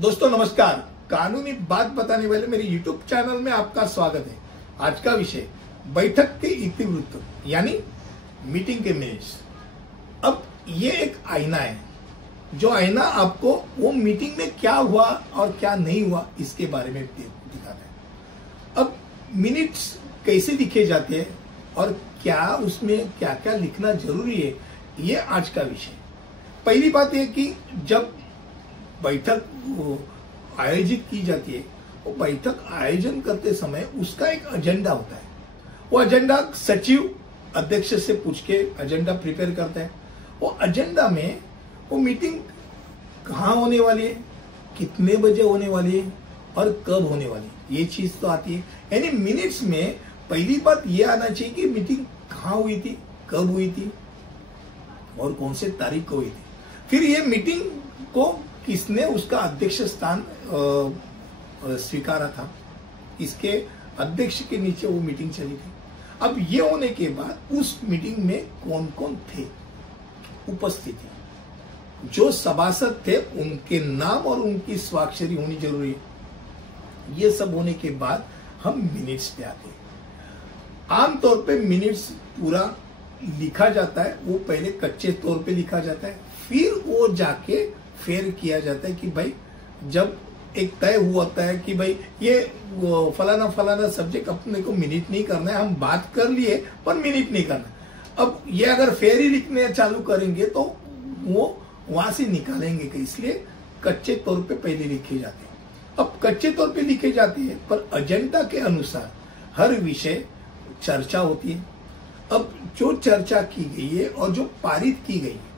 दोस्तों नमस्कार। कानूनी बात बताने वाले मेरे YouTube चैनल में आपका स्वागत है। आज का विषय बैठक के इतिवृत्त यानी मीटिंग के मिनट्स। अब ये एक आईना है, जो आईना आपको वो मीटिंग में क्या हुआ और क्या नहीं हुआ इसके बारे में दिखाता है। अब मिनट्स कैसे लिखे जाते हैं और क्या उसमें क्या क्या लिखना जरूरी है, ये आज का विषय। पहली बात यह कि जब बैठक आयोजित की जाती है, वो बैठक आयोजन करते समय उसका एक एजेंडा होता है। वो एजेंडा सचिव अध्यक्ष से पूछ के एजेंडा प्रिपेयर करता है। वो एजेंडा में वो मीटिंग कहाँ होने वाली है, कितने बजे होने वाली है और कब होने वाली है, ये चीज तो आती है। यानी मिनट्स में पहली बात ये आना चाहिए कि मीटिंग कहाँ हुई थी, कब हुई थी और कौन से तारीख को हुई थी। फिर ये मीटिंग को किसने उसका अध्यक्ष स्थान स्वीकारा था, इसके अध्यक्ष के नीचे वो मीटिंग चली थी। अब ये होने के बाद उस मीटिंग में कौन कौन थे उपस्थिति, जो सभासद थे उनके नाम और उनकी स्वाक्षरी होनी जरूरी है। ये सब होने के बाद हम मिनट्स पे आते हैं। आमतौर पे मिनट्स पूरा लिखा जाता है, वो पहले कच्चे तौर पे लिखा जाता है, फिर वो जाके फेर किया जाता है कि भाई जब एक तय हुआ होता है कि भाई ये फलाना फलाना सब्जेक्ट अपने को मिनट नहीं करना है, हम बात कर लिए पर मिनट नहीं करना। अब ये अगर फेर ही लिखने चालू करेंगे तो वो वहां से निकालेंगे कि, इसलिए कच्चे तौर पे पहले लिखे जाते हैं। अब कच्चे तौर पे लिखे जाते हैं पर एजेंडा के अनुसार हर विषय चर्चा होती है। अब जो चर्चा की गई है और जो पारित की गई है,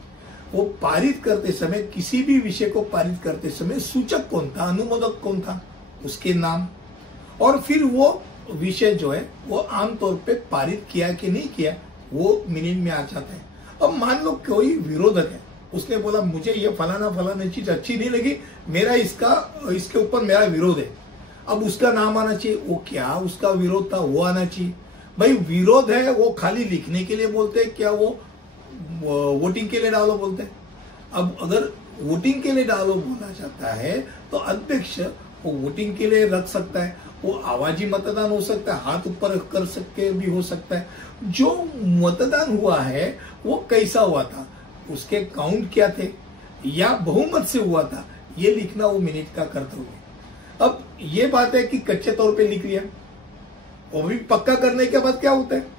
वो पारित करते समय किसी भी विषय को पारित करते समय सूचक कौन था, अनुमोदक कौन था, उसके नाम, और फिर वो विषय जो है वो आमतौर पे पारित किया कि नहीं किया वो मिनट में आ जाता है। अब मान लो कोई विरोधक है, उसने बोला मुझे ये फलाना फलाना चीज अच्छी नहीं लगी, मेरा इसके ऊपर मेरा विरोध है। अब उसका नाम आना चाहिए, वो क्या उसका विरोध था वो आना चाहिए। भाई विरोध है वो खाली लिखने के लिए बोलते हैं क्या, वो वोटिंग के लिए डालो बोलते हैं। अब अगर वोटिंग के लिए डालो बोला जाता है तो अध्यक्ष वो वोटिंग के लिए रख सकता है, वो आवाजी मतदान हो सकता है, हाथ ऊपर कर सकते भी हो सकता है। जो मतदान हुआ है वो कैसा हुआ था, उसके काउंट क्या थे या बहुमत से हुआ था, ये लिखना वो मिनट का कर्तव्य है। अब ये बात है कि कच्चे तौर पे लिख लिया, वो भी पक्का करने के बाद क्या होता है,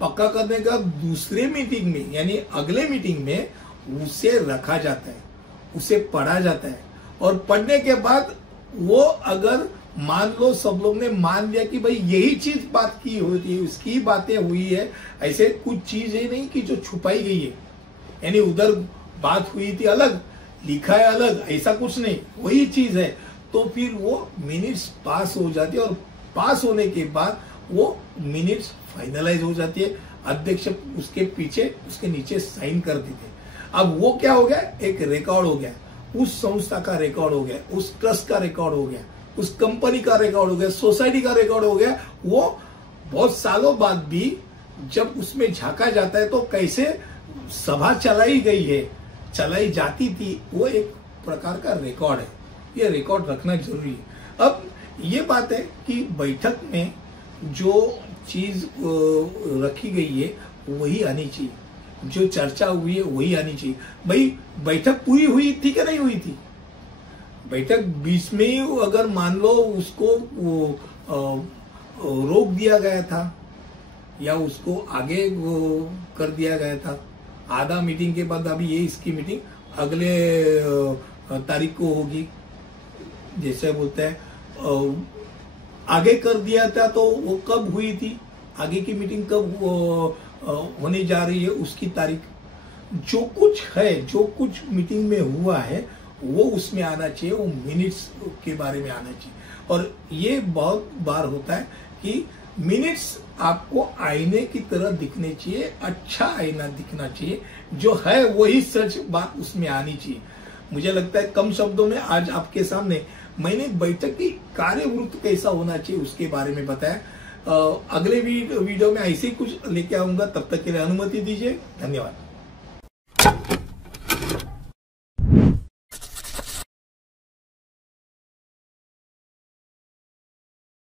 पक्का करने का दूसरे मीटिंग में यानी अगले मीटिंग में उसे रखा जाता है, उसे पढ़ा जाता है। और पढ़ने के बाद वो अगर मान लो सब लोग ने मान लिया कि भाई यही चीज बात की होती है, उसकी बातें हुई है, ऐसे कुछ चीज है नहीं कि जो छुपाई गई है, यानी उधर बात हुई थी अलग लिखा है अलग, ऐसा कुछ नहीं, वही चीज है, तो फिर वो मिनट्स पास हो जाती है। और पास होने के बाद वो मिनट्स फाइनलाइज हो जाती है, अध्यक्ष उसके पीछे उसके नीचे साइन कर देते हैं। अब वो क्या हो गया, एक रिकॉर्ड हो गया, उस संस्था का रिकॉर्ड हो गया, उस ट्रस्ट का रिकॉर्ड हो गया, उस कंपनी का रिकॉर्ड हो गया, सोसाइटी का रिकॉर्ड हो गया। वो बहुत सालों बाद भी जब उसमें झांका जाता है तो कैसे सभा चलाई गई है, चलाई जाती थी, वो एक प्रकार का रिकॉर्ड है, ये रिकॉर्ड रखना जरूरी है। अब ये बात है कि बैठक में जो चीज रखी गई है वही आनी चाहिए, जो चर्चा हुई है वही आनी चाहिए। भाई बैठक पूरी हुई थी कि नहीं हुई थी, बैठक बीच में ही अगर मान लो उसको रोक दिया गया था या उसको आगे कर दिया गया था, आधा मीटिंग के बाद अभी ये इसकी मीटिंग अगले तारीख को होगी, जैसे बोलते हैं आगे कर दिया था, तो वो कब हुई थी, आगे की मीटिंग कब होने जा रही है, उसकी तारीख, जो कुछ है, जो कुछ मीटिंग में हुआ है वो उसमें आना चाहिए, वो मिनट्स के बारे में आना चाहिए। और ये बहुत बार होता है कि मिनट्स आपको आईने की तरह दिखने चाहिए, अच्छा आईना दिखना चाहिए, जो है वही सच बात उसमें आनी चाहिए। मुझे लगता है कम शब्दों में आज आपके सामने मैंने बैठक की कार्यवृत्त कैसा होना चाहिए उसके बारे में बताया। अगले वीडियो में ऐसे ही कुछ लेके आऊंगा, तब तक के लिए अनुमति दीजिए। धन्यवाद।